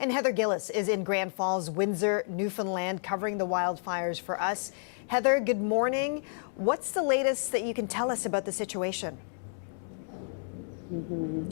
And Heather Gillis is in Grand Falls-Windsor, Newfoundland, covering the wildfires for us. Heather, good morning. What's the latest that you can tell us about the situation?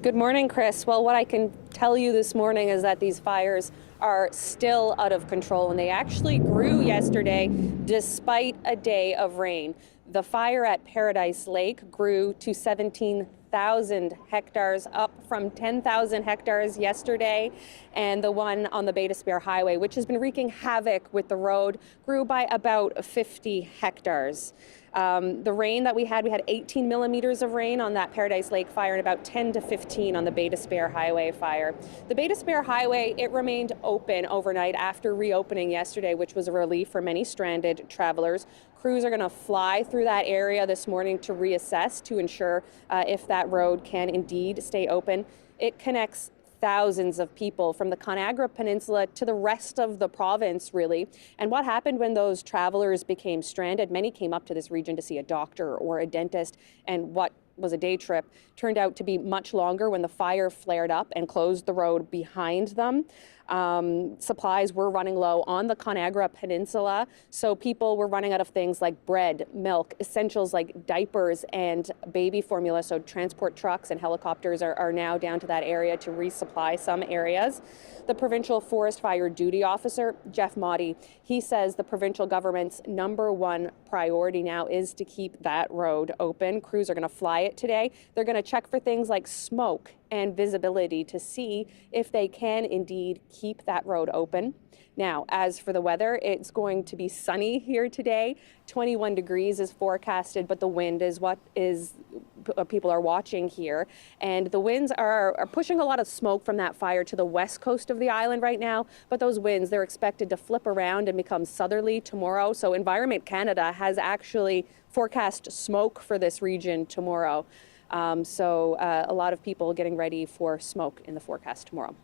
Good morning, Chris. Well, what I can tell you this morning is that these fires are still out of control, and they actually grew yesterday despite a day of rain. The fire at Paradise Lake grew to 17,000 hectares, up from 10,000 hectares yesterday. And the one on the Bay d'Espoir Highway, which has been wreaking havoc with the road, grew by about 50 hectares. The rain that we had 18 millimeters of rain on that Paradise Lake fire and about 10 to 15 on the Bay d'Espoir Highway fire. The Bay d'Espoir Highway, it remained open overnight after reopening yesterday, which was a relief for many stranded travelers. Crews are going to fly through that area this morning to reassess to ensure if that road can indeed stay open. It connects thousands of people from the Conagra Peninsula to the rest of the province, really. And what happened when those travelers became stranded? Many came up to this region to see a doctor or a dentist, and what was a day trip turned out to be much longer when the fire flared up and closed the road behind them. Supplies were running low on the Conagra Peninsula, so people were running out of things like bread, milk, essentials like diapers and baby formula. So transport trucks and helicopters are now down to that area to resupply some areas. The provincial forest fire duty officer, Jeff Motti, he says the provincial government's #1 priority now is to keep that road open. Crews are going to fly it today. They're going to check for things like smoke and visibility to see if they can indeed keep that road open. Now, as for the weather, it's going to be sunny here today. 21 degrees is forecasted, but the wind is what people are watching here. And the winds are pushing a lot of smoke from that fire to the west coast of the island right now. But those winds, they're expected to flip around and become southerly tomorrow. So Environment Canada has actually forecast smoke for this region tomorrow. A lot of people getting ready for smoke in the forecast tomorrow.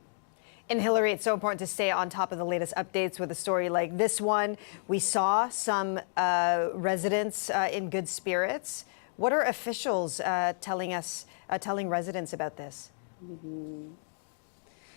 And Hillary, it's so important to stay on top of the latest updates with a story like this one. We saw some residents in good spirits. What are officials telling residents about this?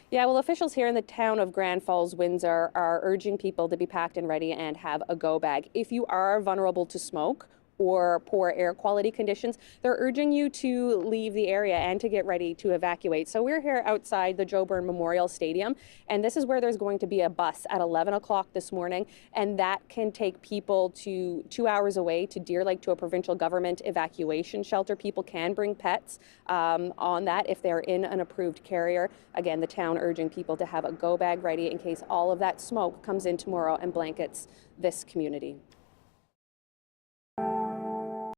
Yeah, well, officials here in the town of Grand Falls-Windsor are urging people to be packed and ready and have a go bag. If you are vulnerable to smoke or poor air quality conditions, they're urging you to leave the area and to get ready to evacuate. So we're here outside the Joe Byrne Memorial Stadium, and this is where there's going to be a bus at 11 o'clock this morning, and that can take people to 2 hours away to Deer Lake to a provincial government evacuation shelter. People can bring pets on that if they're in an approved carrier. Again, the town urging people to have a go bag ready in case all of that smoke comes in tomorrow and blankets this community.